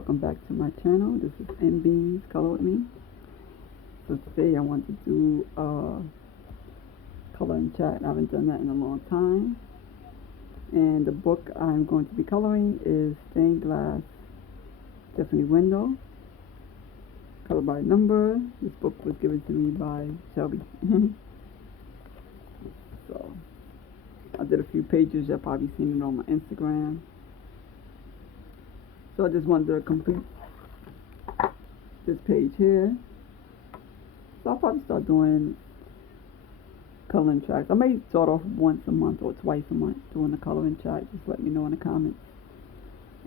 welcome back to my channel. This is Mbeanz Color With Me. So today I want to do a coloring chat. I haven't done that in a long time. And the book I'm going to be coloring is Stained Glass Tiffany Window, color by number. This book was given to me by Shelby. So I did a few pages. You've probably seen it on my Instagram. So I just wanted to complete this page here. So I'll probably start doing coloring tracks. I may start off once a month or twice a month doing the coloring track. Just let me know in the comments.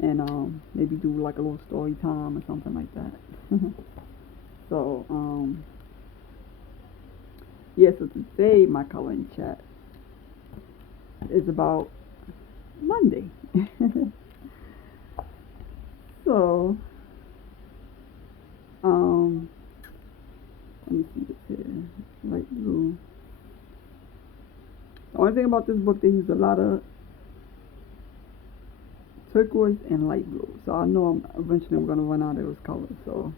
And maybe do like a little story time or something like that. So yeah, so today my coloring chat is about Monday. So let me see this here. Light blue. The only thing about this book, they use a lot of turquoise and light blue. So I know eventually I'm going to run out of those colors. So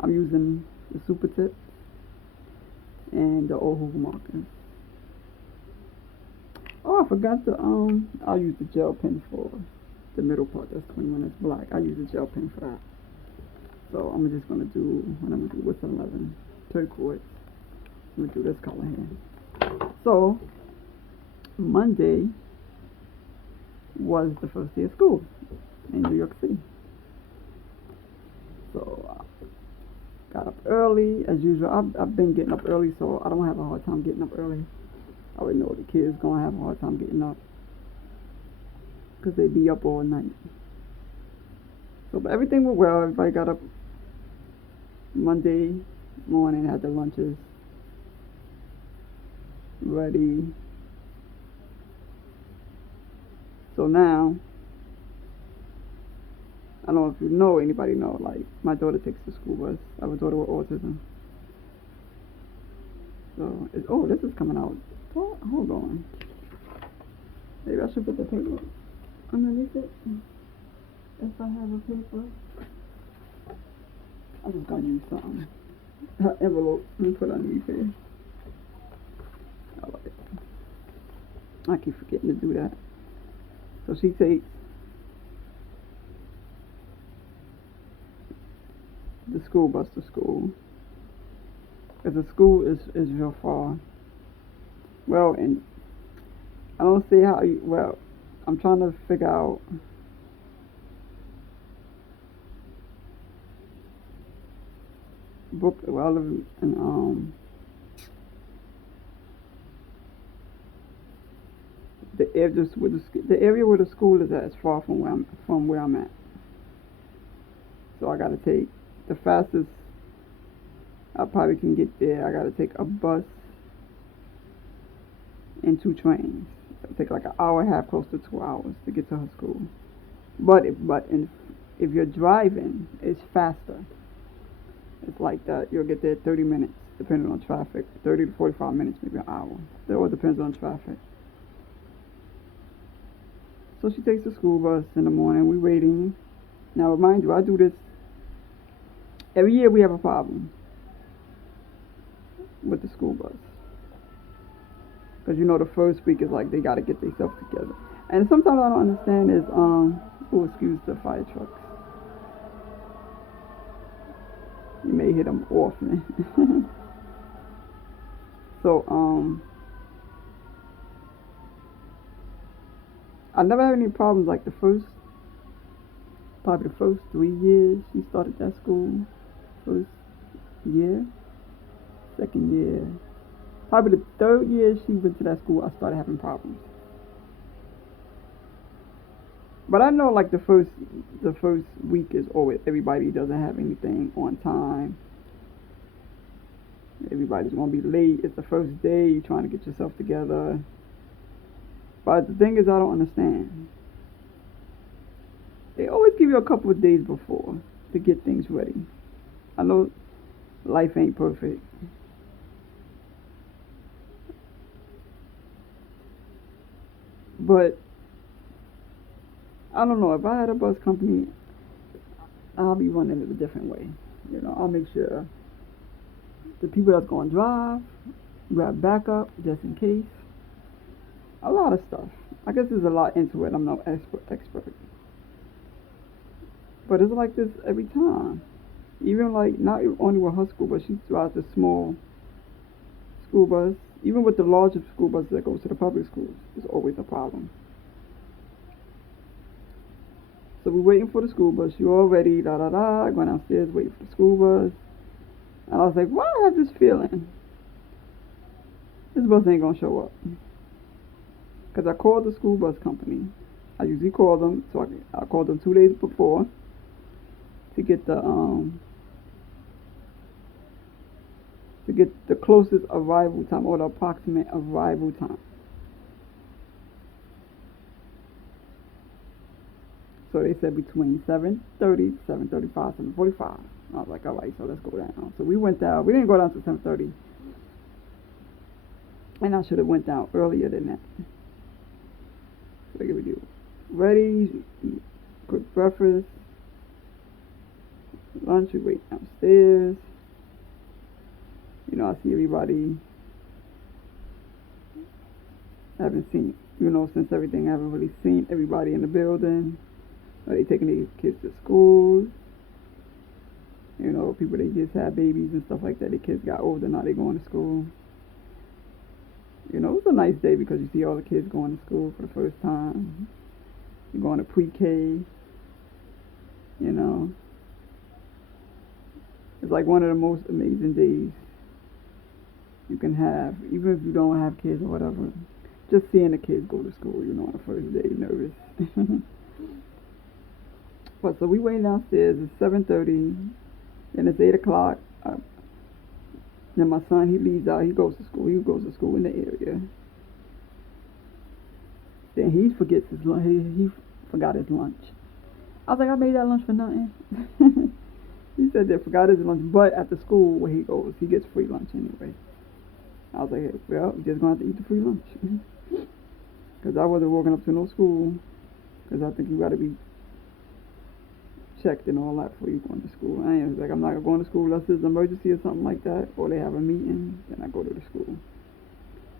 I'm using the super tips and the old markers. Oh, I forgot to I'll use the gel pen for the middle part. That's 21. That's black. I use a gel pen for that. So I'm just gonna do what's 11 turquoise. I'm gonna do this color here. So Monday was the first day of school in New York City. So I got up early as usual. I've been getting up early, so I don't have a hard time getting up early. I already know the kids gonna have a hard time getting up because they be up all night. So but everything went well. Everybody got up Monday morning, had their lunches ready. So now, I don't know if you know, anybody know, like my daughter takes the school bus. I have a daughter with autism. So, oh, this is coming out. Oh, hold on. Maybe I should put the paper underneath it. If I have a paper. I'm just gonna use something. Her envelope. Let me put it underneath here. Alright. I keep forgetting to do that. So she takes the school bus to school. Because the school is real far. Well, and I don't see how you, well, I'm trying to figure out well, I live in the area where the school is at is far from where I'm at. So I gotta take the fastest I probably can get there. I gotta take a bus and 2 trains. It'll take like an hour and a half, close to 2 hours to get to her school. But if you're driving, it's faster. It's like that. You'll get there 30 minutes, depending on traffic. 30 to 45 minutes, maybe an hour. It all depends on traffic. So she takes the school bus in the morning. We're waiting. Now, remind you, I do this every year. We have a problem with the school bus. Because you know the first week is like they got to get themselves together. And sometimes I don't understand is, oh, excuse the fire trucks. You may hit them often. So, I never had any problems like probably the first 3 years she started that school. First year, second year. Probably the 3rd year she went to that school, I started having problems. But I know like the first week is always, everybody doesn't have anything on time. Everybody's gonna be late. It's the first day, you're trying to get yourself together. But the thing is, I don't understand. They always give you a couple of days before to get things ready. I know life ain't perfect. But I don't know, if I had a bus company, I'll be running it a different way. You know, I'll make sure the people that's going to drive grab backup just in case. A lot of stuff. I guess there's a lot into it. I'm no expert. But it's like this every time. Even like, not only with her school, but she drives a small school bus. Even with the larger school buses that goes to the public schools, it's always a problem. So we're waiting for the school bus. You all ready? Da da da. Going downstairs, waiting for the school bus. And I was like, why do I have this feeling? This bus ain't gonna show up. Because I called the school bus company. I usually call them, so I called them 2 days before to get the closest arrival time, or the approximate arrival time. So they said between 7:30, 7:35, 7:45. I was like, all right, so let's go down. So we went down. We didn't go down to 7:30, and I should have went down earlier than that. So here we do. Ready, eat quick breakfast, lunch. We wait downstairs. You know, I see everybody. I haven't seen, since everything, I haven't really seen everybody in the building. Are they taking their kids to school? People they just had babies and stuff like that. Their kids got older, now they going to school. It was a nice day because you see all the kids going to school for the first time. You're going to pre-K. It's like one of the most amazing days you can have, even if you don't have kids or whatever. Just seeing the kids go to school, on the first day, nervous. But so we wait downstairs. It's 7:30. Then it's 8 o'clock. Then my son, he leaves out. He goes to school. He goes to school in the area. Then he forgets his lunch. He forgot his lunch. I was like, I made that lunch for nothing. He said they forgot his lunch, but at the school where he goes, he gets free lunch anyway. I was like, hey, well, you're just going to have to eat the free lunch. Because I wasn't walking up to no school. Because I think you got to be checked and all that before you go to school. I was like, I'm not going to school unless there's an emergency or something like that, or they have a meeting, then I go to the school.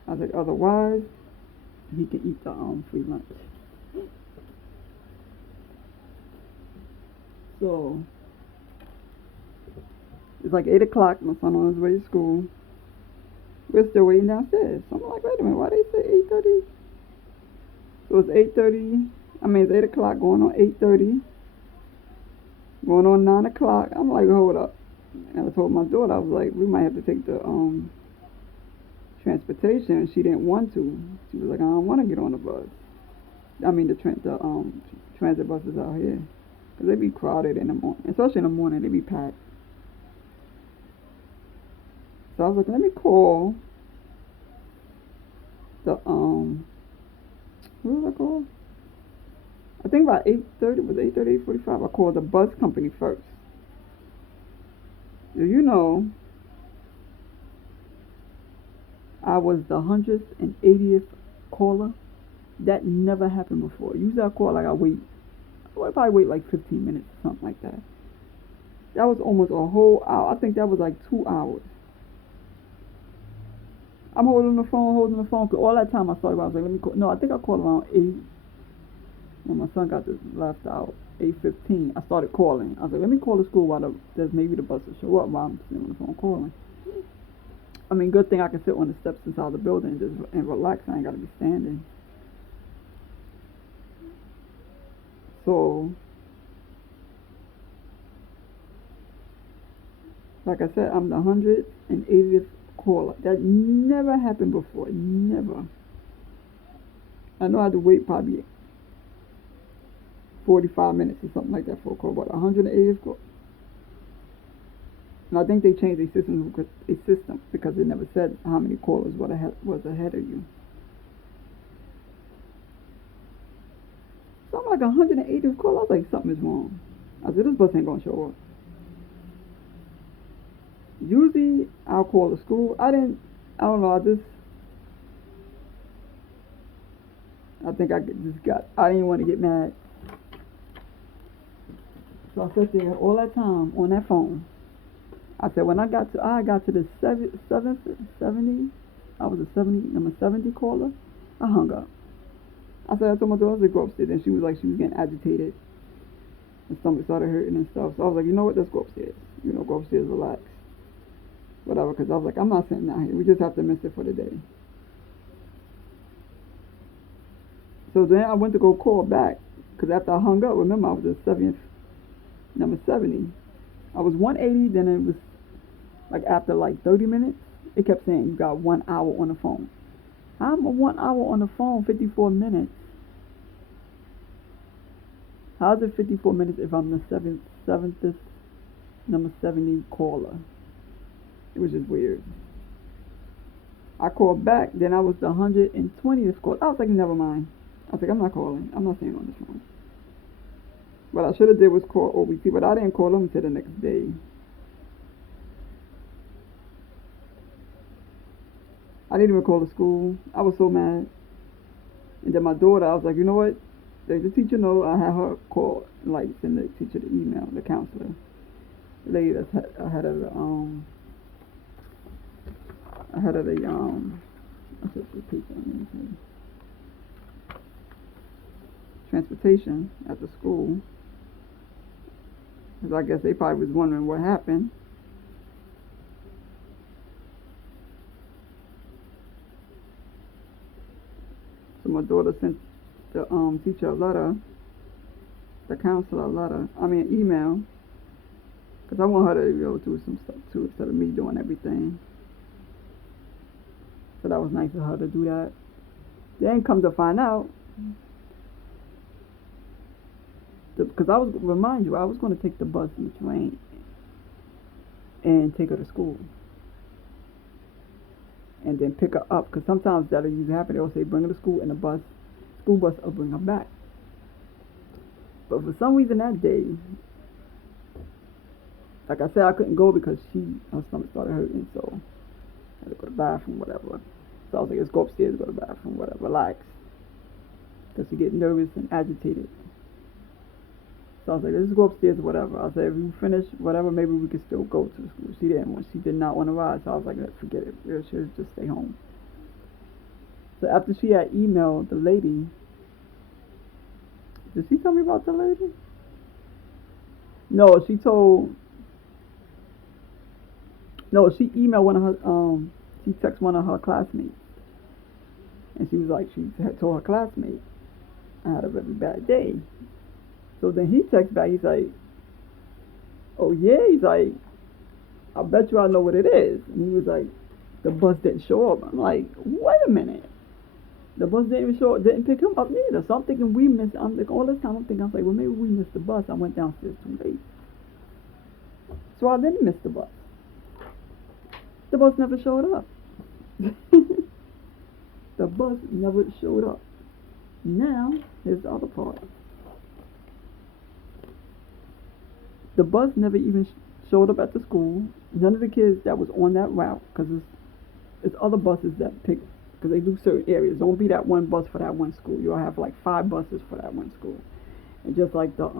I was like, otherwise, he can eat the free lunch. So it's like 8 o'clock. My son on his way to school. We're still waiting downstairs. So I'm like, wait a minute, why they say 8:30? So it's 8:30. It's 8 o'clock going on 8:30. Going on 9 o'clock. I'm like, hold up. And I told my daughter, I was like, we might have to take the transportation. And she didn't want to. She was like, I don't want to get on the bus. The transit buses out here. Because they be crowded in the morning. Especially in the morning, they be packed. So I was like, let me call the, what was I called? I think about 8:30, was 8:30, 8:45, I called the bus company first. I was the 180th caller. That never happened before. Usually I call like I probably wait like 15 minutes or something like that. That was almost a whole hour. I think that was like 2 hours. I'm holding the phone. Cause all that time I started, I was like, let me call. No, I think I called around 8. When my son got left out, 8:15, I started calling. I was like, let me call the school while there's maybe the bus will show up while I'm sitting on the phone calling. Good thing I can sit on the steps inside the building and relax. I ain't got to be standing. So, like I said, I'm the 180th caller. That never happened before. Never. I know I had to wait probably 45 minutes or something like that for a call, but 180th call. And I think they changed their system because it never said how many callers was ahead of you. So I'm like 180th call. I was like, something is wrong. I said, this bus ain't gonna show up. Usually I'll call the school. I don't know, I didn't want to get mad. So I sat there all that time on that phone. I said when I got to the 70, I was a 70, number 70 caller, I hung up. I said I told my daughter to go upstairs, and she was like, she was getting agitated. My stomach started hurting and stuff. So I was like, you know what, let's go upstairs. You know, go upstairs, relax. Whatever, because I was like, I'm not sitting down here. We just have to miss it for the day. So then I went to go call back, because after I hung up, remember I was the 70th, number 70. I was 180, then it was like after like 30 minutes, it kept saying you got 1 hour on the phone. I'm 1 hour on the phone, 54 minutes. How's it 54 minutes if I'm the 7th, number 70 caller? It was just weird. I called back, then I was the 120th call. I was like, never mind. I was like, I'm not calling. I'm not staying on this phone. What I should have did was call OBT, but I didn't call them until the next day. I didn't even call the school. I was so mad. And then my daughter, I was like, you know what? Let the teacher know. I had her call, like send the teacher the email, the counselor, the lady that's ahead of the what's the teacher? Transportation at the school. Because I guess they probably was wondering what happened. So my daughter sent the teacher a letter, the counselor a letter, email, because I want her to be able to do some stuff too instead of me doing everything. So that was nice of her to do that. Then come to find out, because I was, remind you, I was going to take the bus and the train and take her to school. And then pick her up, because sometimes that'll usually happen. They'll say bring her to school, and the school bus will bring her back. But for some reason that day, like I said, I couldn't go because her stomach started hurting, so I had to go to the bathroom, whatever. So I was like, let's go upstairs, go to the bathroom, whatever, relax. Because she get nervous and agitated. So I was like, let's go upstairs, whatever. I said, if we finish, whatever, maybe we could still go to the school. She did not want to ride, so I was like, let's forget it. She should just stay home. So after she had emailed the lady, did she tell me about the lady? No, she emailed one of her, she texted one of her classmates. And she was like, she had told her classmate, I had a very bad day. So then he texts back, he's like, oh yeah, he's like, I bet you I know what it is. And he was like, the bus didn't show up. I'm like, wait a minute. The bus didn't even show up, didn't pick him up neither. So I'm thinking I'm like, all this time I'm thinking, I was like, well maybe we missed the bus. I went downstairs too late. So I didn't miss the bus. The bus never showed up. The bus never showed up. Now, here's the other part. The bus never even showed up at the school. None of the kids that was on that route, because it's other buses that pick, because they do certain areas. Don't be that one bus for that one school. You'll have like 5 buses for that one school. And just like the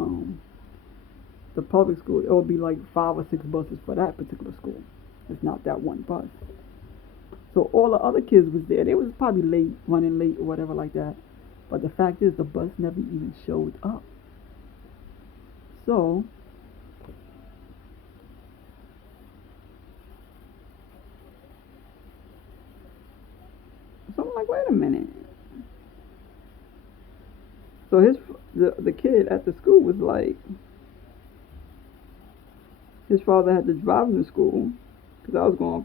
public school, it will be like 5 or 6 buses for that particular school. It's not that one bus. So all the other kids was there. They was probably late, running late or whatever like that. But the fact is, the bus never even showed up. So I'm like, wait a minute. So the kid at the school was like, his father had to drive him to school, because I was going,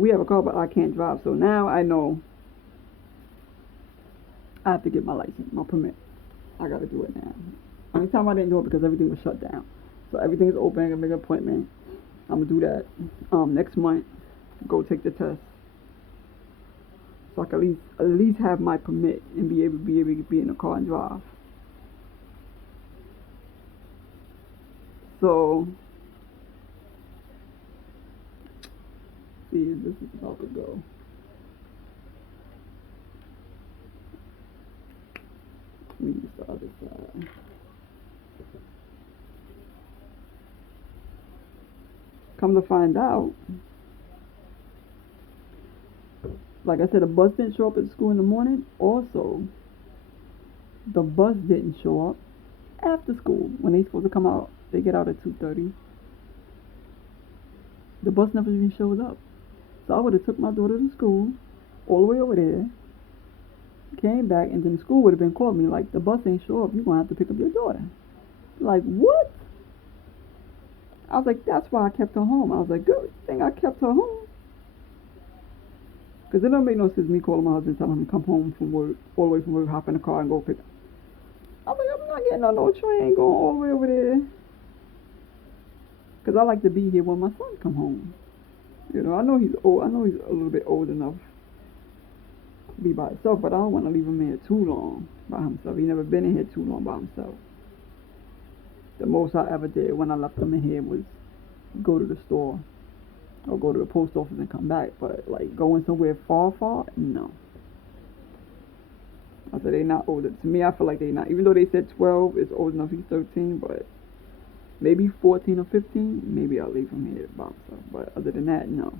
we have a car, but I can't drive. So now I know I have to get my license, my permit. I got to do it now. Only time I didn't do it because everything was shut down. So everything is open. I can make an appointment. I'm going to do that next month. Go take the test. So I can at least have my permit and be able to be in the car and drive. So, see, this is about to go. Let me use the other side. Come to find out, like I said, the bus didn't show up at school in the morning. Also, the bus didn't show up after school when they supposed to come out. They get out at 2:30. The bus never even showed up. So I would have took my daughter to school, all the way over there, came back, and then the school would have been calling me like, the bus ain't show up. You're gonna have to pick up your daughter. Like, what? I was like, that's why I kept her home. I was like, good thing I kept her home. Because it don't make no sense me calling my husband, telling him to come home from work, all the way from work, hop in the car and go pick her. I was like, I'm not getting on no train going all the way over there. Because I like to be here when my son come home. You know, I know he's old. I know he's a little bit old enough to be by himself, but I don't want to leave him here too long by himself. He never been in here too long by himself. The most I ever did when I left him in here was go to the store or go to the post office and come back. But like going somewhere far, no. I said they not older. To me, I feel like they not. Even though they said 12 is old enough, he's 13, but maybe 14 or 15, maybe I'll leave him here by himself. But other than that, no.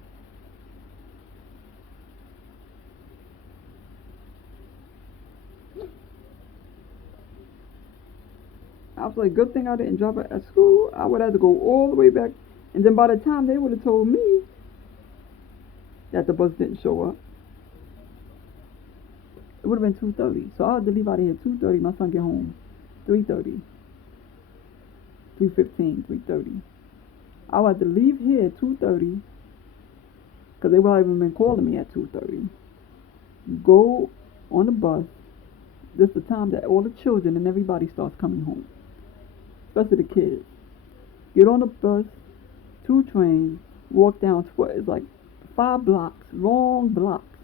I was like, good thing I didn't drop her at school. I would have to go all the way back. And then by the time they would have told me that the bus didn't show up, it would have been 2:30. So I had to leave out of here 2:30. My son get home 3:30. 3:15, 3:30. I would have to leave here at 2:30 because they would have even been calling me at 2:30. Go on the bus. This is the time that all the children and everybody starts coming home, especially the kids. Get on the bus, 2 trains, walk down to what is like 5 blocks, long blocks,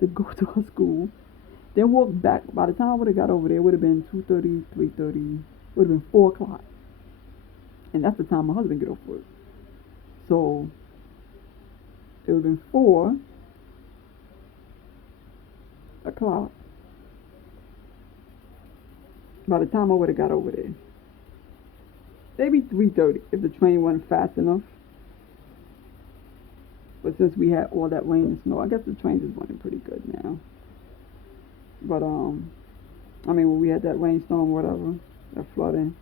to go to our school. Then walk back. By the time I would have got over there, it would have been 2:30, 3:30, it would have been 4 o'clock. And that's the time my husband get off work. So it would have been 4 o'clock by the time I would have got over there. Maybe 3:30 if the train wasn't fast enough. But since we had all that rain and snow, I guess the trains is running pretty good now. But I mean, when we had that rainstorm, whatever, that flooding,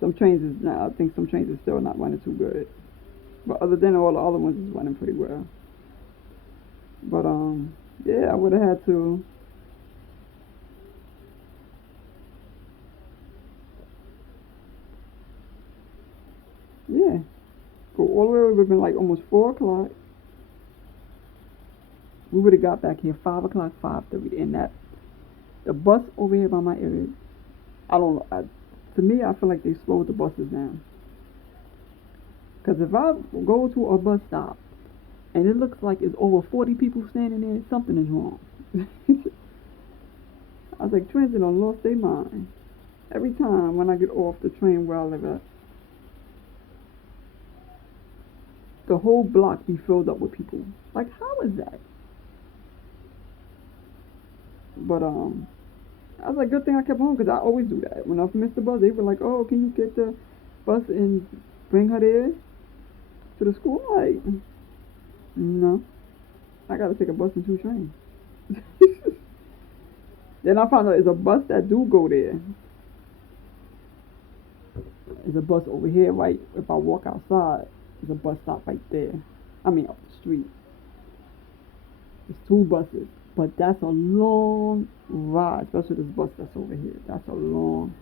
some trains is now. I think some trains is still not running too good. But other than all the other ones is running pretty well. But yeah, I would have had to. Yeah, go all the way. It would have been like almost 4 o'clock. We would have got back here 5 o'clock, 5:30, and that the bus over here by my area. I don't know. To me, I feel like they slowed the buses down. Because if I go to a bus stop and it looks like it's over 40 people standing there, something is wrong. I was like, transit done lost their mind. Every time when I get off the train where I live at, the whole block be filled up with people. Like, how is that? But I was like, good thing I kept home, because I always do that. When I missed the bus, they were like, oh, can you get the bus and bring her there to the school? I'm like, no, I gotta take a bus and 2 trains. Then I found out there's a bus that do go there. There's a bus over here, right? If I walk outside, there's a bus stop right there. I mean, up the street. There's 2 buses. But that's a long ride, especially this bus that's over here. That's a long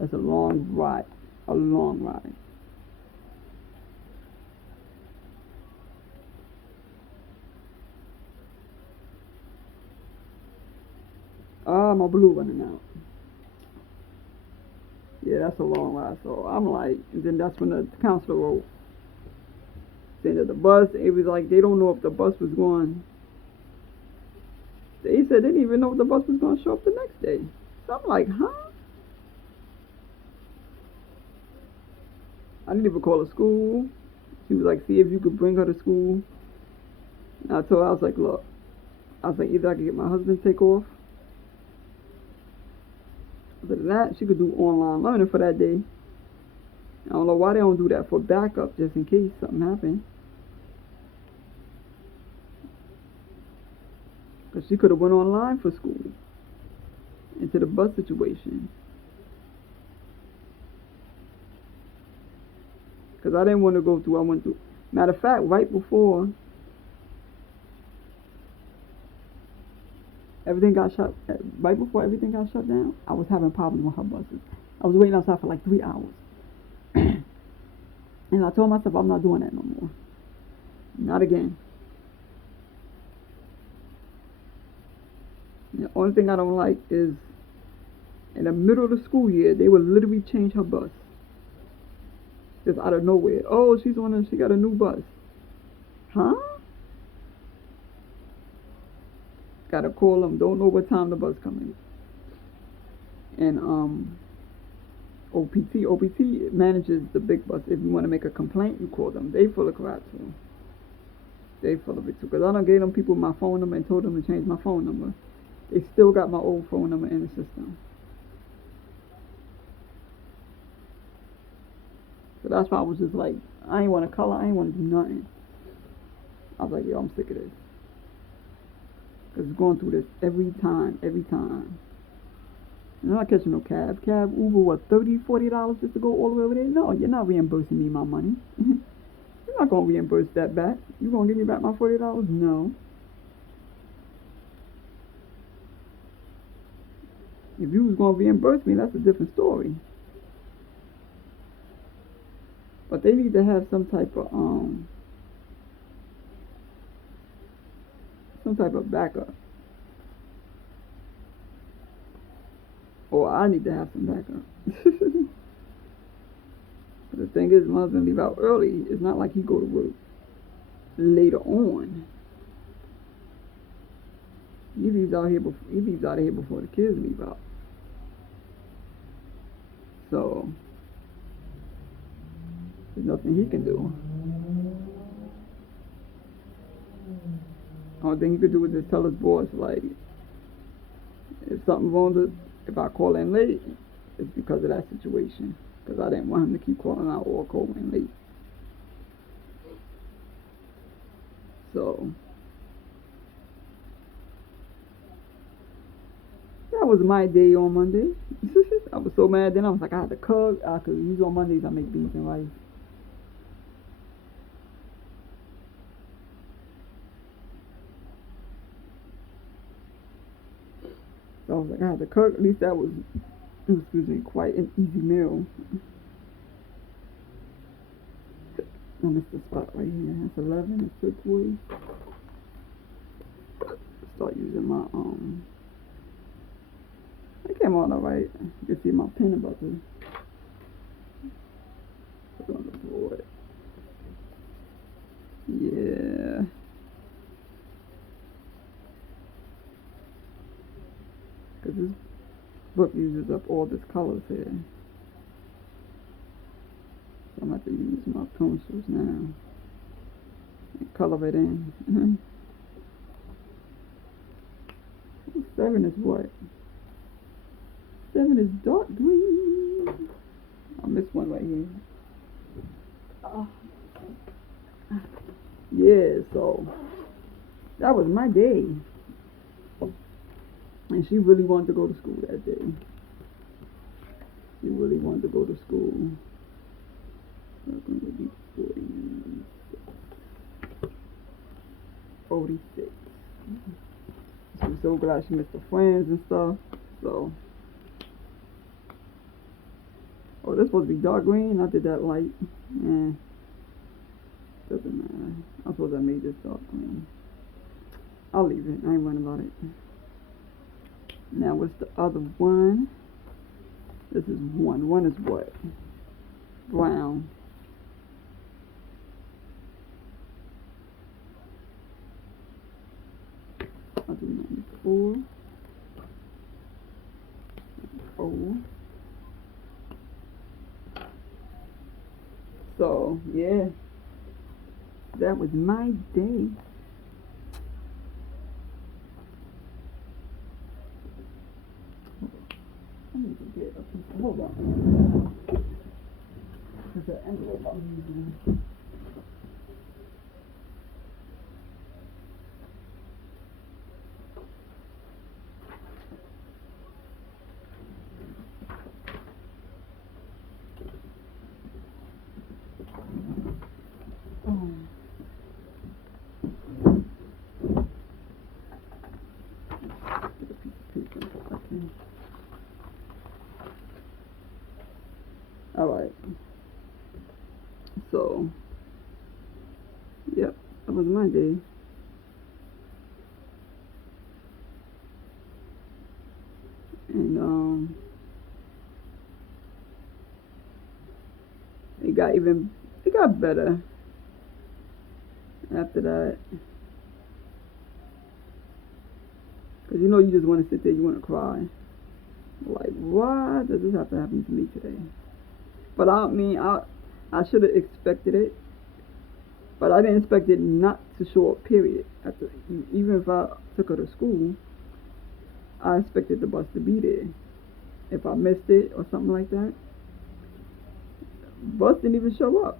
ride. A long ride. My blue running out. Yeah, that's a long ride. So I'm like, and then that's when the counselor wrote, saying that the bus, it was like they don't know if the bus was going. They said they didn't even know if the bus was going to show up the next day. So I'm like, huh? I didn't even call the school. She was like, see if you could bring her to school. And I told her, I was like, look, I was like, either I could get my husband to take off. Other than that, she could do online learning for that day. I don't know why they don't do that for backup, just in case something happened. Because she could have went online for school. Into the bus situation. Because I didn't want to go through, I went through. Matter of fact, right before everything got shut down, I was having problems with her buses. I was waiting outside for like 3 hours. And I told myself I'm not doing that no more. Not again. The only thing I don't like is in the middle of the school year, they would literally change her bus. Just out of nowhere. Oh, she got a new bus. Huh? Gotta call them. Don't know what time the bus coming. And OPT manages the big bus. If you want to make a complaint, you call them. They full of crap too. They full of it too. Cause I done gave them people my phone number and told them to change my phone number. They still got my old phone number in the system. So that's why I was just like, I ain't want to color. I ain't want to do nothing. I was like, yo, I'm sick of this. Cause it's going through this every time. I'm not catching no cab. Uber, what, $30, $40 just to go all the way over there? No, you're not reimbursing me my money. You're not going to reimburse that back. You going to give me back my $40? No. If you was going to reimburse me, that's a different story. But they need to have some type of backup. Or I need to have some backup. But the thing is, my husband leave out early. It's not like he go to work later on. He leaves out of here before the kids leave out. So there's nothing he can do. Only thing he could do is just tell his boss, like, if something wrong, if I call in late, it's because of that situation. Because I didn't want him to keep calling out or calling in late. So that was my day on Monday. I was so mad. Then I was like, I had to cook. Because usually on Mondays I make beans and rice. So I was like, I had to cook. At least that was, excuse me, quite an easy meal. I missed the spot right here. That's 11. It's turquoise. Start using my it came out alright. You can see my pen about to put on the board. Yeah. Because this book uses up all this colors here. So I'm going to have to use my pencils now and color it in. 7 is what? 7 is dark green. I missed one right here. Yeah, so that was my day. And she really wanted to go to school that day. She really wanted to go to school. That's going to be 46. She was so glad she missed her friends and stuff. So, oh, this supposed to be dark green. I did that light. Doesn't matter. I suppose I made this dark green. I'll leave it. I ain't worrying about it. Now, what's the other one? This is one. One is what? Brown. I'll do 94. Oh. So, yeah. That was my day. I need to get a piece. Hold on. It's an envelope I'm using. Alright. So, yep, that was my day. And it got better after that. Cause you know you just want to sit there, you want to cry. Like, why does this have to happen to me today? But I mean, I should have expected it, but I didn't expect it not to show up. Period. Even if I took her to school, I expected the bus to be there. If I missed it or something like that, bus didn't even show up.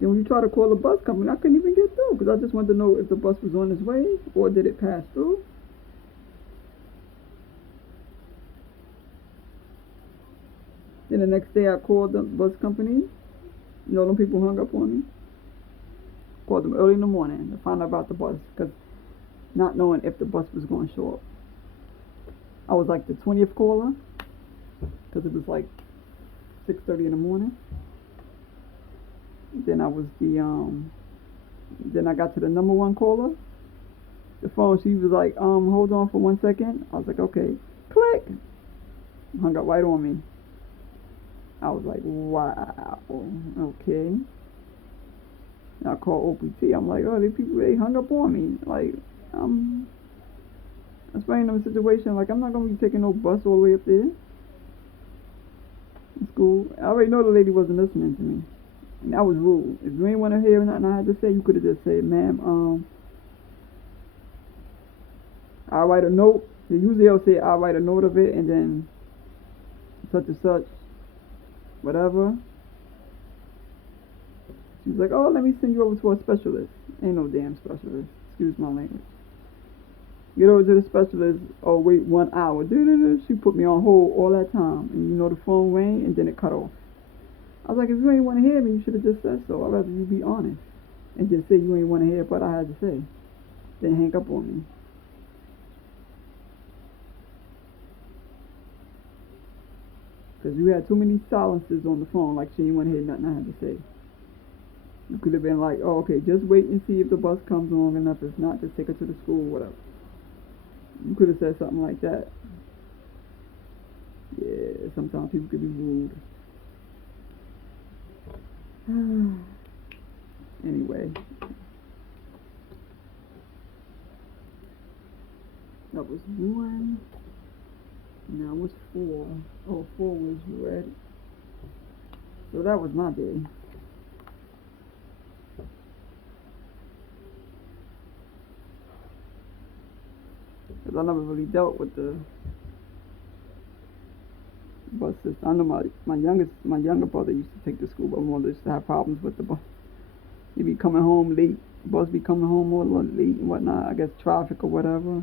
Then when you try to call the bus company, I couldn't even get through because I just wanted to know if the bus was on its way or did it pass through. Then the next day I called the bus company. You know, them people hung up on me. Called them early in the morning to find out about the bus, because not knowing if the bus was going to show up. I was like the 20th caller, because it was like 6:30 in the morning. Then I was then I got to the number 1 caller. The phone, she was like, hold on for 1 second. I was like, okay. Click. Hung up right on me. I was like, wow, okay. And I called OPT. I'm like, oh, these people, they hung up on me. Like, I'm explaining them the situation. Like, I'm not going to be taking no bus all the way up there. It's cool. I already know the lady wasn't listening to me. And that was rude. If you ain't want to hear nothing I had to say, you could have just said, ma'am, I'll write a note. Usually they'll say, I'll write a note of it, and then such and such, whatever. She was like, oh, let me send you over to a specialist. Ain't no damn specialist. Excuse my language. Get over to the specialist. Oh, wait 1 hour. She put me on hold all that time. And you know the phone rang and then it cut off. I was like, if you ain't want to hear me, you should have just said so. I'd rather you be honest and just say you ain't want to hear what I had to say. Then hang up on me. Because you had too many silences on the phone, like she didn't want to hear nothing I had to say. You could have been like, oh, okay, just wait and see if the bus comes long enough. If not, just take her to the school, whatever. You could have said something like that. Yeah, sometimes people could be rude. Anyway. That was 1. Now was 4. Oh, 4 was red. So that was my day. Because I never really dealt with the bus system. I know my younger brother used to take the school, but my mother used to have problems with the bus. He'd be coming home late. The bus be coming home more late and whatnot. I guess traffic or whatever.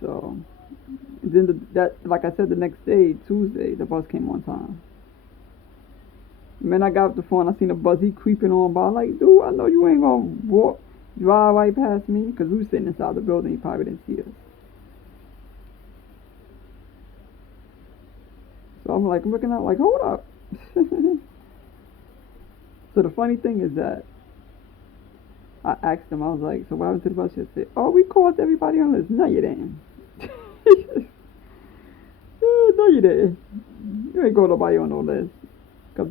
So, then like I said, the next day, Tuesday, the bus came on time. Man, I got off the phone, I seen a bus, he creeping on by. Like, dude, I know you ain't gonna drive right past me, because we were sitting inside the building, he probably didn't see us. So I'm like, looking out, like, hold up. So the funny thing is that I asked him, I was like, so what happened to the bus yesterday? Oh, we called everybody on this. No, you didn't. No, you didn't. You ain't called nobody on no list. Because if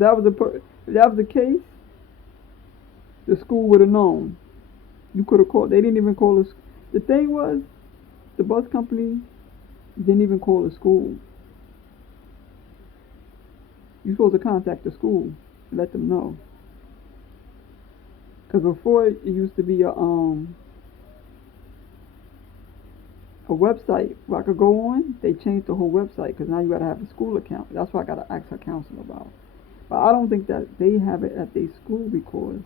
that was the case, the school would have known. You could have called. They didn't even call us. The thing was, the bus company didn't even call the school. You're supposed to contact the school and let them know. Because before it used to be a website where I could go on. They changed the whole website because now you gotta have a school account. That's what I gotta ask her counselor about. But I don't think that they have it at their school because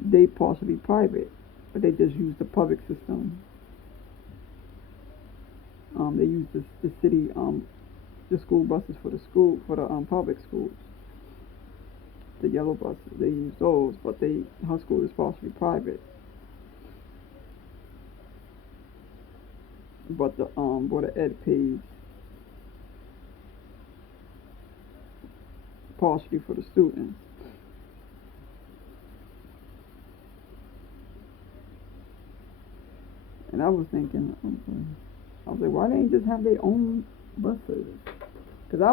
they partially private, but they just use the public system. They use the city, the school buses for the public schools. The yellow buses, they use those, but her school is partially private. But the Board of Ed pays partially for the students. And I was thinking, I was like, why they ain't just have their own bus service? Because I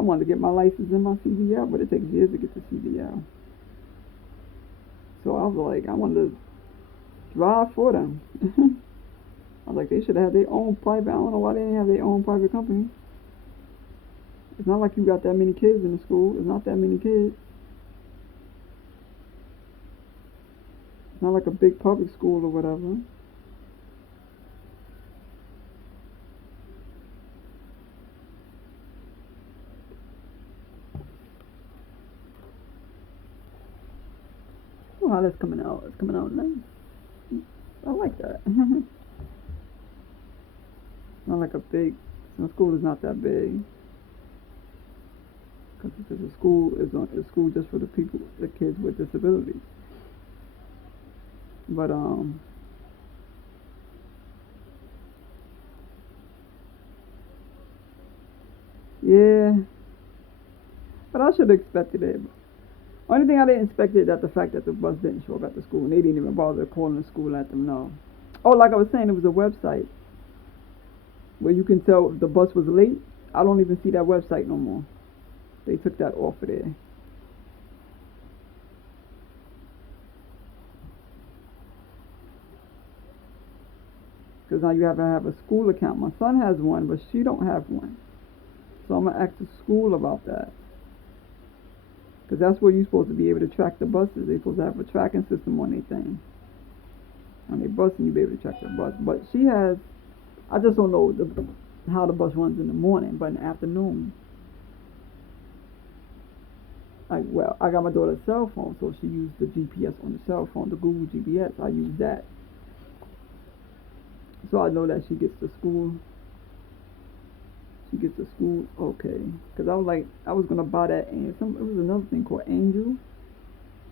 wanted to get my license and my CDL, but it takes years to get the CDL. So I was like, I wanted to drive for them. I was like, they should have their own private. I don't know why they didn't have their own private company. It's not like you got that many kids in the school. It's not that many kids. It's not like a big public school or whatever. Oh, how that's coming out. It's coming out nice. I like that. Not like a big, the school is not that big. Because the school is a school just for the kids with disabilities. But yeah. But I should have expected it. Only thing I didn't expect is that the fact that the bus didn't show up at the school and they didn't even bother calling the school and let them know. Oh, like I was saying, it was a website where you can tell if the bus was late. I don't even see that website no more. They took that off of there. Because now you have to have a school account. My son has one, but she don't have one. So I'm going to ask the school about that. Because that's where you're supposed to be able to track the buses. They're supposed to have a tracking system on their thing. On their bus, and you'll be able to track the bus. But she has, I just don't know how the bus runs in the morning, but in the afternoon. I got my daughter's cell phone, so she used the GPS on the cell phone, the Google GPS. I use that. So I know that she gets to school. Okay. Because I was going to buy that, and it was another thing called Angel.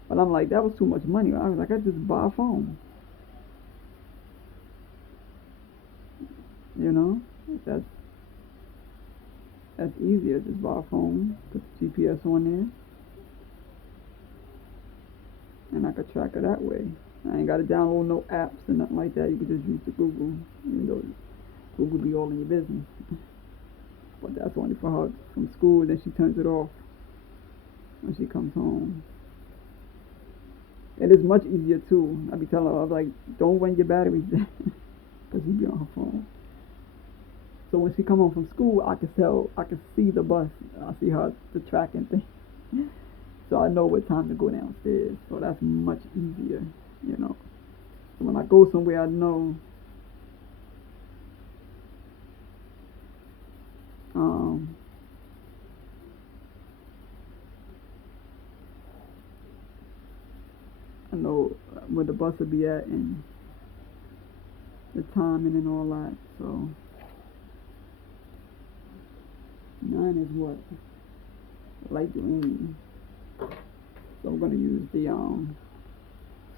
But I'm like, that was too much money. I was like, I just buy a phone. You know? That's easier. Just buy a phone, put the GPS on there. And I could track her that way. I ain't got to download no apps and nothing like that. You could just use the Google. Even though Google be all in your business. But that's only for her from school. Then she turns it off when she comes home. It is much easier too. I be telling her, I was like, don't run your batteries down. Because you be on her phone. So when she come home from school, I can see the bus. I see her, the tracking thing. So I know what time to go downstairs. So that's much easier, you know. So when I go somewhere, I know. I know where the bus will be at and the timing and all that. So 9 is what? Light green. So I'm gonna use the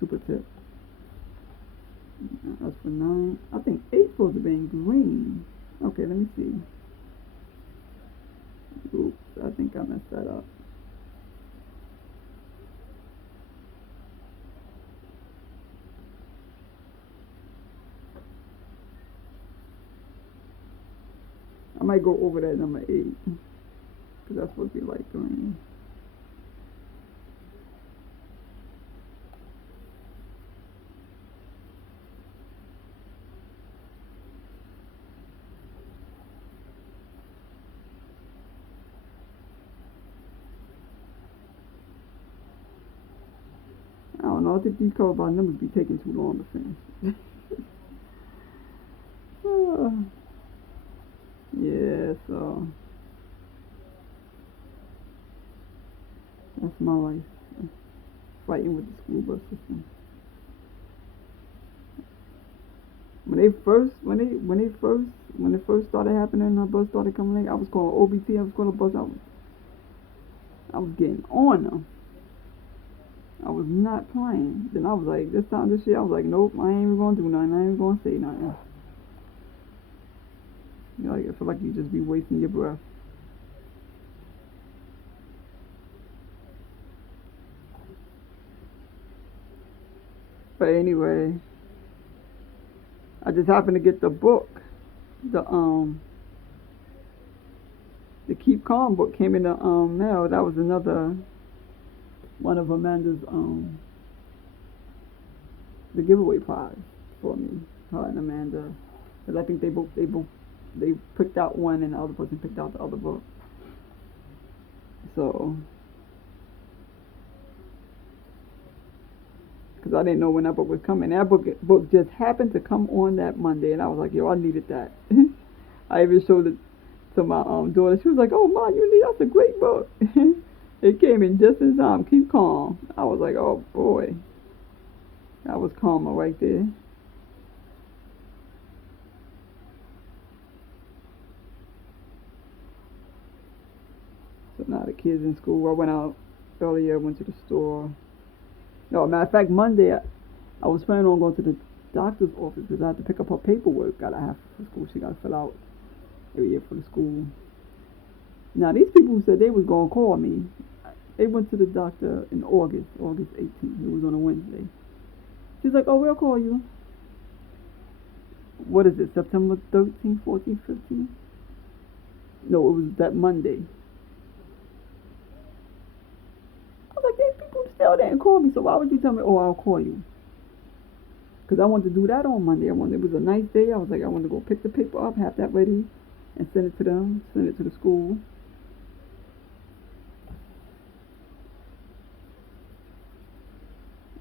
super tip. That's for 9. I think 8 supposed to be in green. Okay, let me see. Oops, I think I messed that up. I might go over that number 8 because that's supposed to be light green. I don't know. I think these color by numbers be taking too long to finish. Yeah, so that's my life. Fighting with the school bus system. When it first started happening, the bus started coming late. I was calling OBT. I was calling the bus. I was getting on them. I was not playing. Then I was like, this year, I was like, nope, I ain't even gonna do nothing. I ain't even gonna say nothing. You know, like, I feel like you just be wasting your breath. But anyway, I just happened to get the book. The Keep Calm book came in the mail. That was another one of Amanda's the giveaway prize for me. Her and Amanda, because I think they picked out one and the other person picked out the other book. So, because I didn't know when that book was coming. That book just happened to come on that Monday, and I was like, yo, I needed that. I even showed it to my daughter. She was like, oh, Mom, that's a great book. It came in just in time. Keep calm. I was like, oh boy, that was karma right there. So now the kids in school. I went out earlier. Went to the store. No, matter of fact, Monday I was planning on going to the doctor's office because I had to pick up her paperwork. Gotta have for school. She gotta fill out every year for the school. Now these people who said they was gonna call me, they went to the doctor in August 18th. It was on a Wednesday. She's like, oh, we'll call you. What is it, September 13th, 14th, 15th? No, it was that Monday. I was like, these people still didn't call me, so why would you tell me, oh, I'll call you? Because I wanted to do that on Monday. It was a nice day. I was like, I wanted to go pick the paper up, have that ready, and send it to them, send it to the school.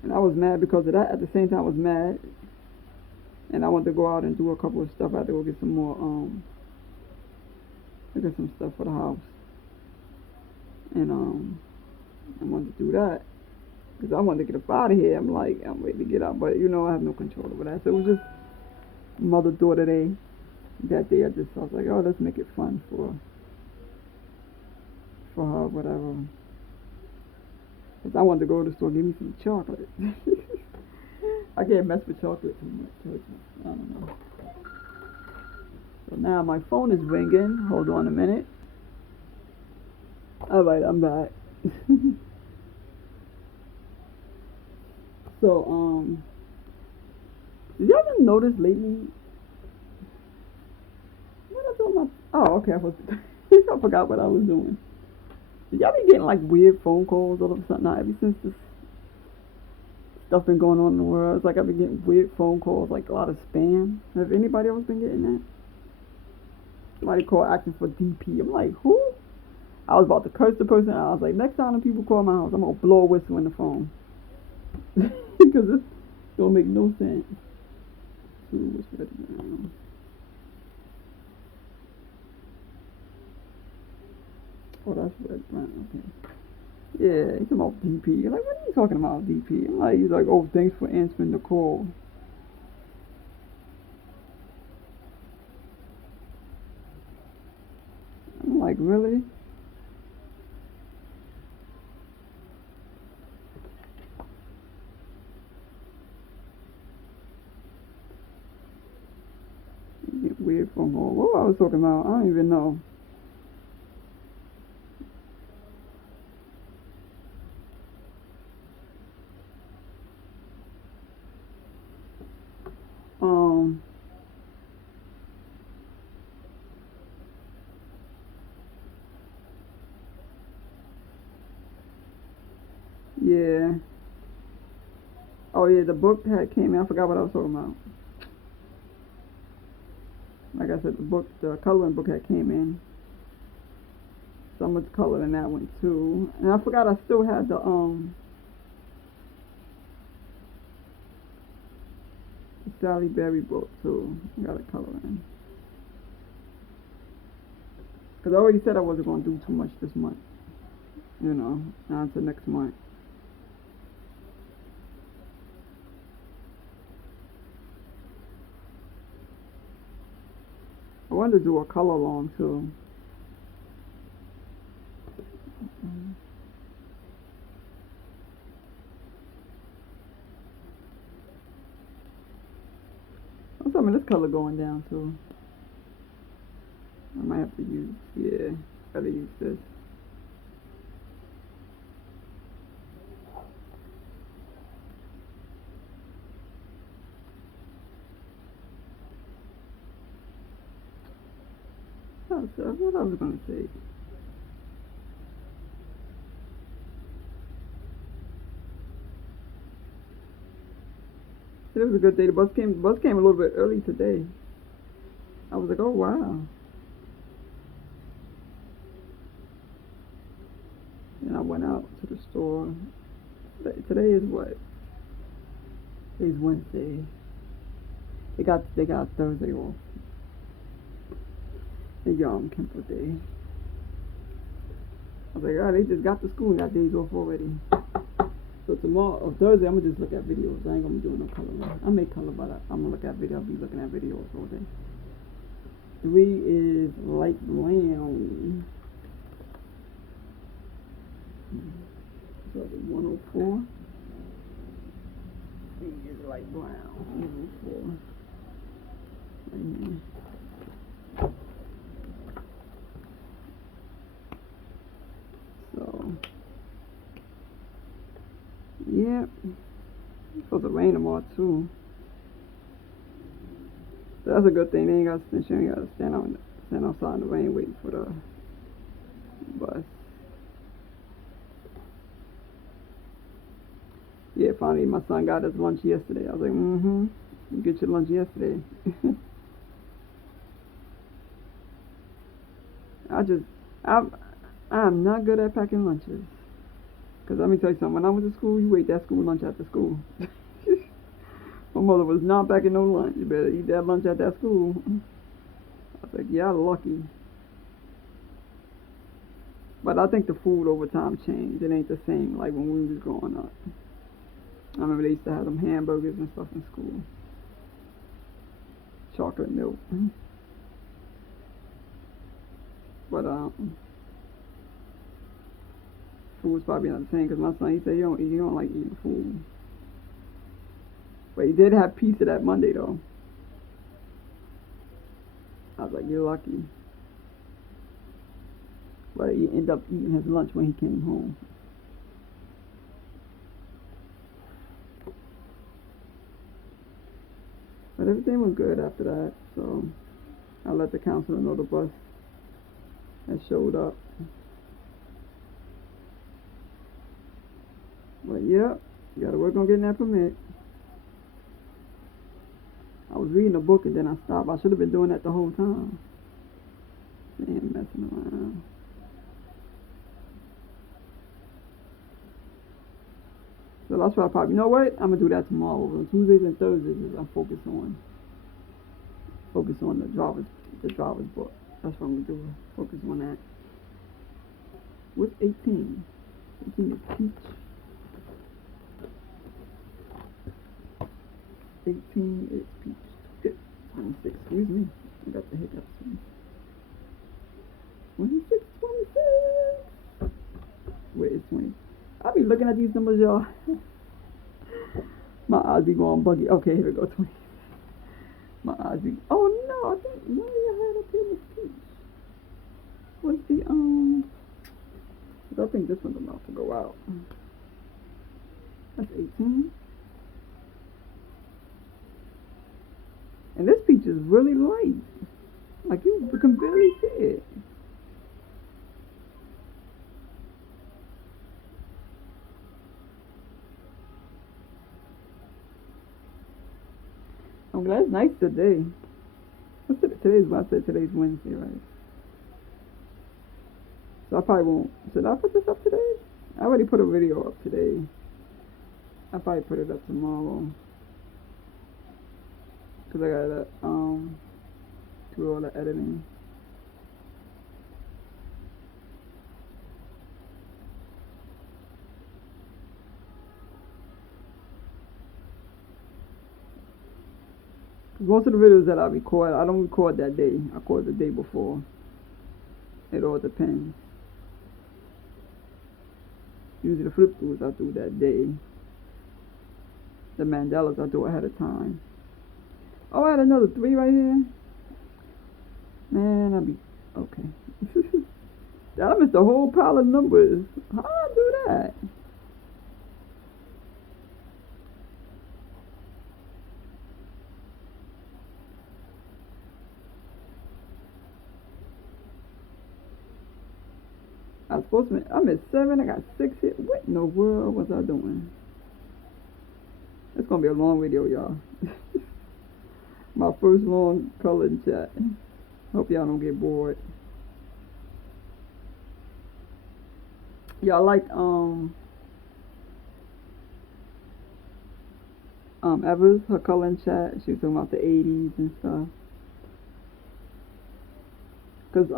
And I was mad because of that. At the same time, I was mad. And I wanted to go out and do a couple of stuff. I had to go get some more, get some stuff for the house. And I wanted to do that. Because I wanted to get up out of here. I'm like, I'm ready to get out. But, I have no control over that. So it was just mother-daughter day. That day I was like, oh, let's make it fun for her, whatever. Because I wanted to go to the store and give me some chocolate. I can't mess with chocolate too much. I don't know. So now my phone is ringing. Hold on a minute. Alright, I'm back. So, did y'all ever notice lately? What I doing? Oh, okay. I forgot what I was doing. Did y'all be getting like weird phone calls all of a sudden? Now, ever since this stuff been going on in the world, it's like I've been getting weird phone calls, like a lot of spam. Have anybody else been getting that? Somebody called asking for DP. I'm like, who? I was about to curse the person. I was like, next time people call my house, I'm gonna blow a whistle in the phone. Because it don't make no sense. So what's ready now? Oh, that's red brown. Okay. Yeah, he's talking about DP. You're like, what are you talking about, DP? I'm like, he's like, oh, thanks for answering the call. I'm like, really? Weird phone call. What I was talking about, I don't even know. Yeah. Oh yeah, the book had came in. I forgot what I was talking about. Like I said, the coloring book had came in. So much color in that one too. And I forgot I still had the Sally Berry book too. I got a color in. Because I already said I wasn't going to do too much this month. You know, now until next month. I wanted to do a color along too. Some of this color going down too. I might have to use, yeah, gotta use this. What I was gonna say. It was a good day. The bus came a little bit early today. I was like, oh wow. And I went out to the store. Today is what? Today's Wednesday. They got Thursday off. The Yom Kippur Day. I was like, oh, they just got to school and got days off already. So tomorrow, or Thursday, I'm gonna just look at videos. I ain't gonna be doing no coloring. I make color, but I'm gonna look at video. I'll be looking at videos all day. 3 is light brown. So 104. 3 is light brown. 104. Right here. So, yeah, it's supposed to rain tomorrow too. So that's a good thing. They ain't got to stand outside in the rain waiting for the bus. Yeah, finally my son got his lunch yesterday. I was like, you get your lunch yesterday. I'm not good at packing lunches. Because let me tell you something, when I went to school, you ate that school lunch after school. My mother was not packing no lunch. You better eat that lunch at that school. I was like, yeah, lucky. But I think the food over time changed. It ain't the same like when we was growing up. I remember they used to have them hamburgers and stuff in school. Chocolate milk. But food's probably not the same because my son, he said he don't like eating food. But he did have pizza that Monday though. I was like, you're lucky. But he ended up eating his lunch when he came home. But everything was good after that, so I let the counselor know the bus had showed up. But yeah, you gotta work on getting that permit. I was reading a book and then I stopped. I should have been doing that the whole time. Man, messing around. So that's why I probably, you know what? I'm gonna do that tomorrow. On Tuesdays and Thursdays, I'm focus on the driver's book. That's what I'm gonna do. Focus on that. What's 18? 18 is peach. 18 is peach. 26. Excuse me. I got the hiccups. 26. Where is 20? I'll be looking at these numbers, y'all. My eyes be going buggy. Okay, here we go. 20. My eyes be. Oh no! I think maybe I had up here with peach. What's the I think this one's about to go out. That's 18. And this peach is really light. Like you can barely see it. I'm glad it's nice today. What's today? Today's Wednesday, right? So I probably won't. Should I put this up today? I already put a video up today. I'll probably put it up tomorrow. Because I gotta do all the editing. Most of the videos that I record, I don't record that day. I record the day before. It all depends. Usually the flip throughs I do that day. The mandalas I do ahead of time. Oh, I had another 3 right here. Man, I'll be okay. I missed a whole pile of numbers. How did I do that? I was supposed to. I missed 7. I got 6 here. What in the world was I doing? It's gonna be a long video, y'all. My first long coloring chat. Hope y'all don't get bored. Y'all like Evers, her coloring chat. She was talking about the 80s and stuff. Cause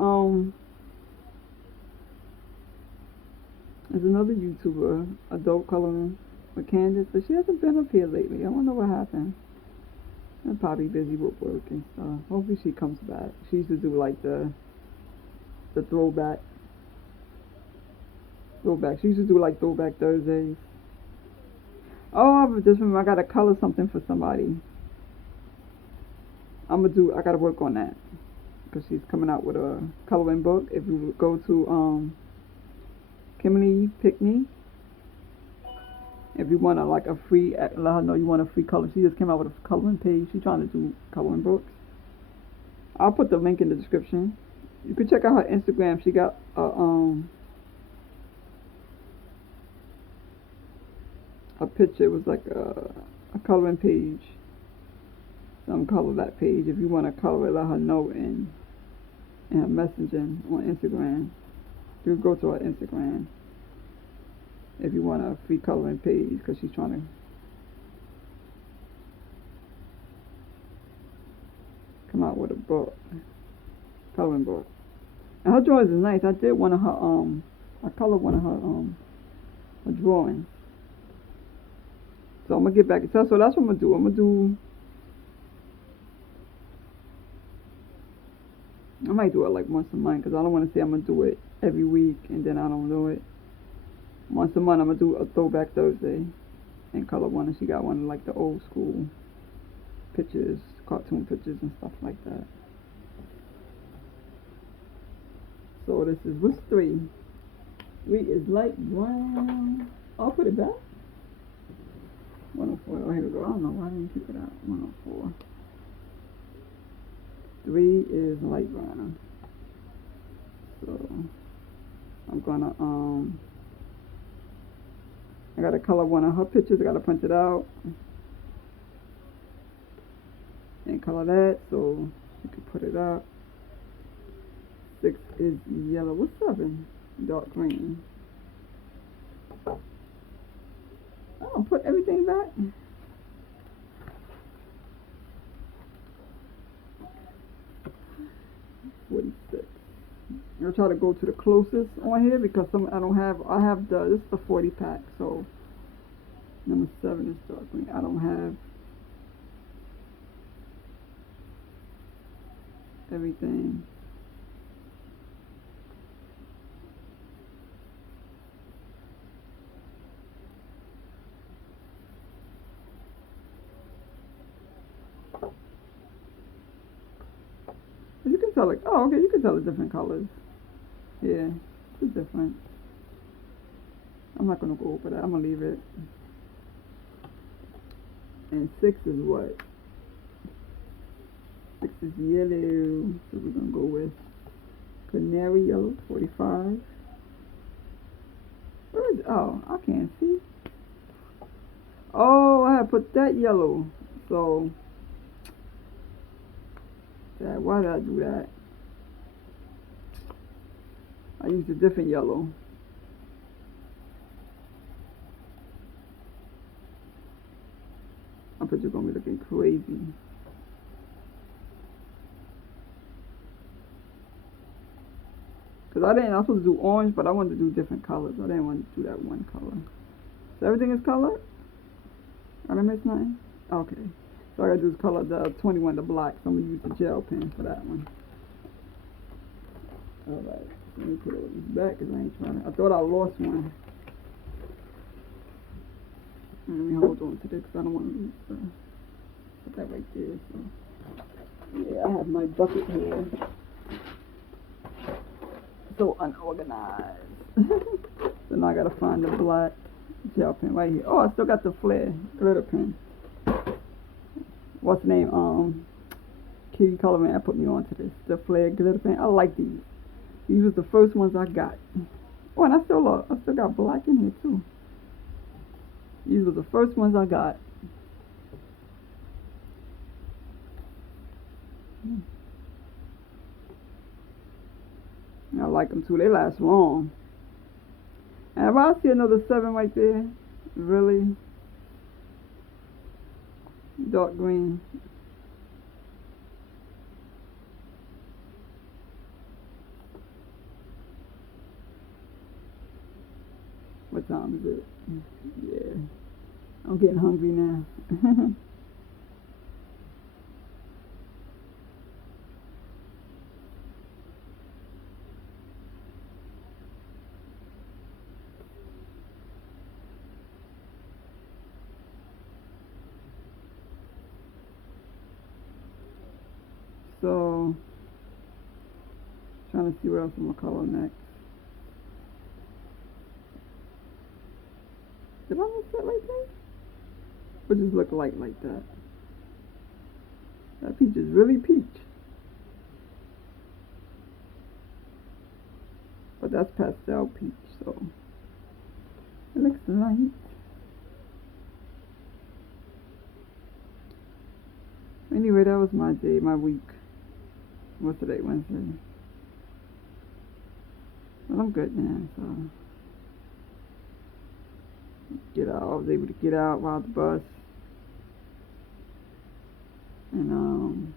there's another YouTuber, Adult Coloring, with Candace, but she hasn't been up here lately. I wonder what happened. I'm probably busy with work and stuff. Hopefully she comes back. She used to do like the throwback. She used to do like throwback Thursdays. Oh, I just remember I gotta color something for somebody. I gotta work on that. Because she's coming out with a coloring book. If you go to Kimberly Pinkney, if you want to like a free, let her know you want a free color. She just came out with a coloring page. She's trying to do coloring books. I'll put the link in the description. You can check out her Instagram. She got a picture. It was like a coloring page. Some color that page. If you want to color it, let her know in her messaging on Instagram. You go to her Instagram if you want a free coloring page, because she's trying to come out with a book, coloring book. And her drawings is nice. I did one of her I colored one of her drawings. So I'm gonna get back to that. So that's what I'm gonna do. I might do it like once a month, because I don't want to say I'm gonna do it every week and then I don't do it. Once a month I'm gonna do a throwback Thursday and color one, and she got one of like the old school pictures, cartoon pictures and stuff like that. So this is, what's 3? 3 is light brown. I'll put it back. 104. Oh, here we go. I don't know why I didn't keep it out. 104. 3 is light brown. So I'm gonna I gotta color one of her pictures. I gotta print it out and color that so you can put it up. 6 is yellow. What's 7? Dark green. Oh, put everything back. I'll try to go to the closest on here, because some I have this is the 40 pack, so number 7 is dark green. I don't have everything. You can tell it. Oh, okay. You can tell the different colors. Yeah, it's different. I'm not gonna go over that. I'm gonna leave it. And 6 is what? 6 is yellow. So we're gonna go with canary yellow, 45. Where is it? Oh, I can't see. Oh, I had put that yellow. So why did I do that? I used a different yellow. My picture's gonna be looking crazy. Cause I was supposed to do orange, but I wanted to do different colors. I didn't want to do that one color. So everything is colored? I didn't miss nothing? Okay. So I gotta do is color the 21 to black. So I'm gonna use the gel pen for that one. Alright, let me put all these back because I ain't trying to. I thought I lost one. Let me hold on to this because I don't want to lose. Put that right there. So yeah, I have my bucket here. So unorganized. So now I gotta find the black gel pen right here. Oh, I still got the flare glitter pen. What's the name? Kitty Coloring I put me onto this. The flare glitter pen. I like these. These was the first ones I got. Oh, and I still got black in here too. These were the first ones I got. I like them too. They last long. And if I see another 7 right there, really dark green. What time is it? Yeah. I'm getting hungry now. So, trying to see what else I'm gonna color next. Did I miss that right there? Or just look like that? That peach is really peach. But that's pastel peach, so it looks light. Anyway, that was my day, my week. What's today, Wednesday? But I'm good now, so get out. I was able to get out, ride the bus, and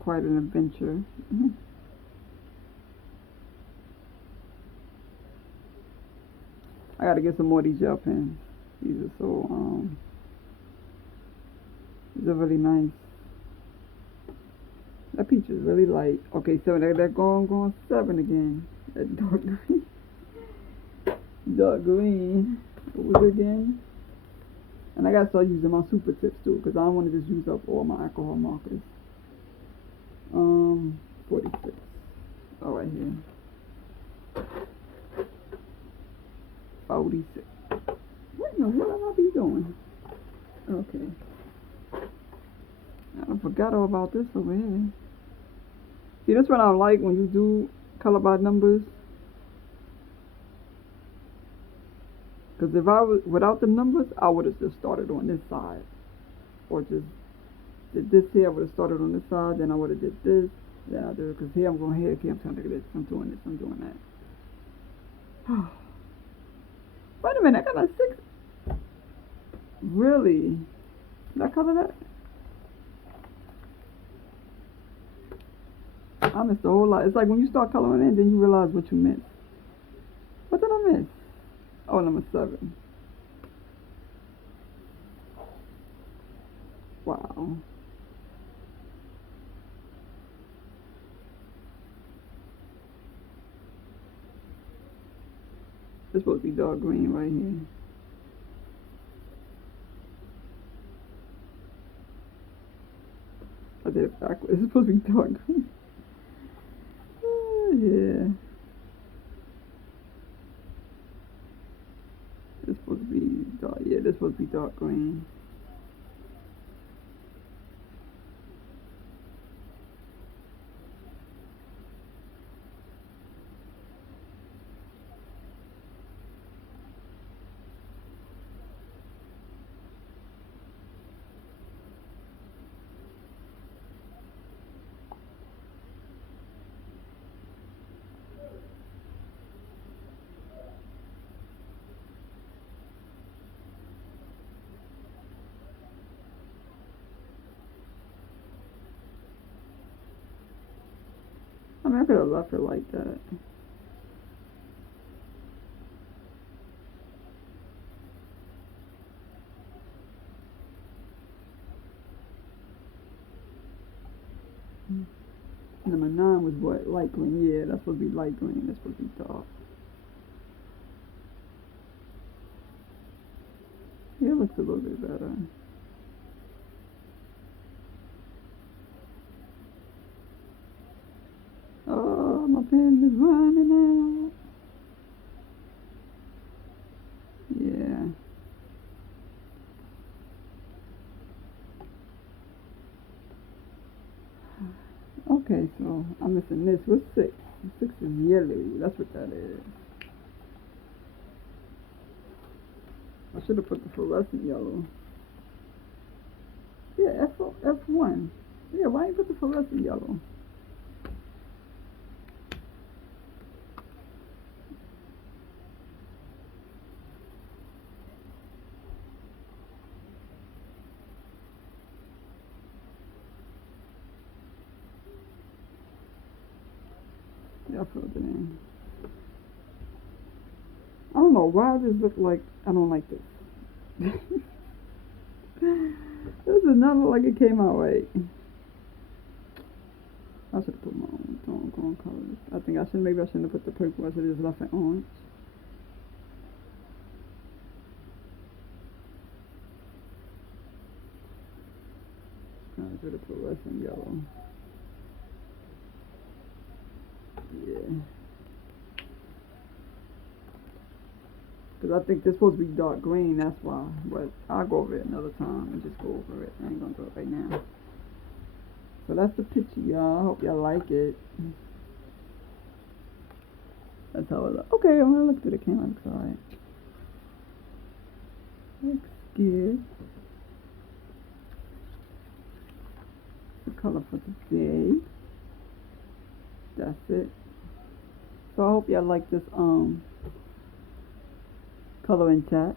quite an adventure. I gotta get some more of these gel pens. These are so these are really nice. That peach is really light. Okay, so they're going 7 again. That dark green. Dark green. What was it again? And I gotta start using my super tips too, because I don't want to just use up all my alcohol markers. 46. Oh, right here. 46. What in the world have I be doing? Okay. I forgot all about this over here. See, that's what I like when you do color by numbers. Because if I was without the numbers, I would have just started on this side. Or just did this here, I would have started on this side, then I would have did this. Then I do it, because here I'm going here, okay, I'm trying to do this, I'm doing this, I'm doing that. Wait a minute, I got a 6. Really? Did I color that? I missed a whole lot. It's like when you start coloring in, then you realize what you missed. What did I miss? Oh, number 7. Wow. It's supposed to be dark green right here. I did it backwards. It's supposed to be dark green. Yeah. It's supposed to be dark. Yeah, this supposed to be dark green. I mean, I could have left it like that. Number 9 was what? Light green. Yeah, that's supposed to be light green. That's supposed to be dark. Yeah, it looks a little bit better. Oh, my pen is running out. Yeah. Okay, so I'm missing this. What's 6? 6 is yellow. That's what that is. I should have put the fluorescent yellow. Yeah, F1. Yeah, why you put the fluorescent yellow? Yeah, I filled it in. I don't know why this look like I don't like this. This does not look like it came out right. I should have put my own colors. I think maybe I shouldn't have put the purple. I should have just left it orange. I should have put fluorescent yellow. Yeah. Because I think this supposed to be dark green, that's why. But I'll go over it another time and just go over it. I ain't gonna do it right now. So that's the picture, y'all. I hope y'all like it. That's how it looks. Okay, I'm gonna look through the camera. Looks alright. Looks good. The color for today. That's it. So I hope y'all like this coloring chat.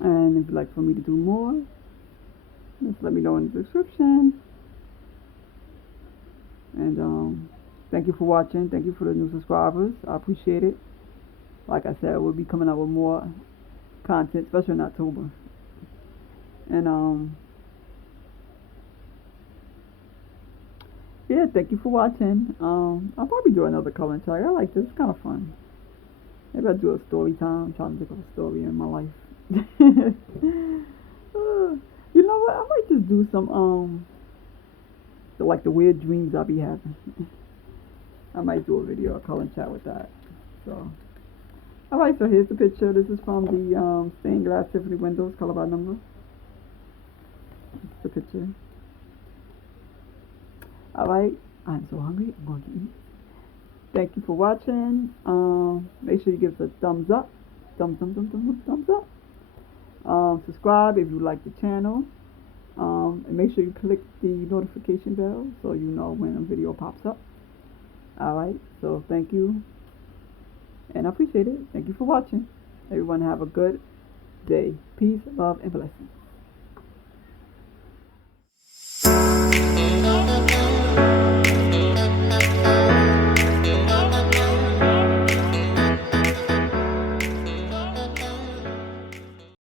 And if you'd like for me to do more, just let me know in the description. And thank you for watching. Thank you for the new subscribers. I appreciate it. Like I said, we'll be coming out with more content, especially in October. And yeah, thank you for watching. I'll probably do another coloring chat. I like this. It's kind of fun. Maybe I'll do a story time. I'm trying to think of a story in my life. You know what? I might just do some like the weird dreams I be having. I might do a video, a coloring chat with that. So, alright, so here's the picture. This is from the stained glass Tiffany windows, color by number. That's the picture. Alright, I'm so hungry. I'm going to eat. Thank you for watching. Make sure you give us a thumbs up. Thumbs up. Subscribe if you like the channel. And make sure you click the notification bell so you know when a video pops up. Alright, so thank you. And I appreciate it. Thank you for watching. Everyone have a good day. Peace, love, and blessings.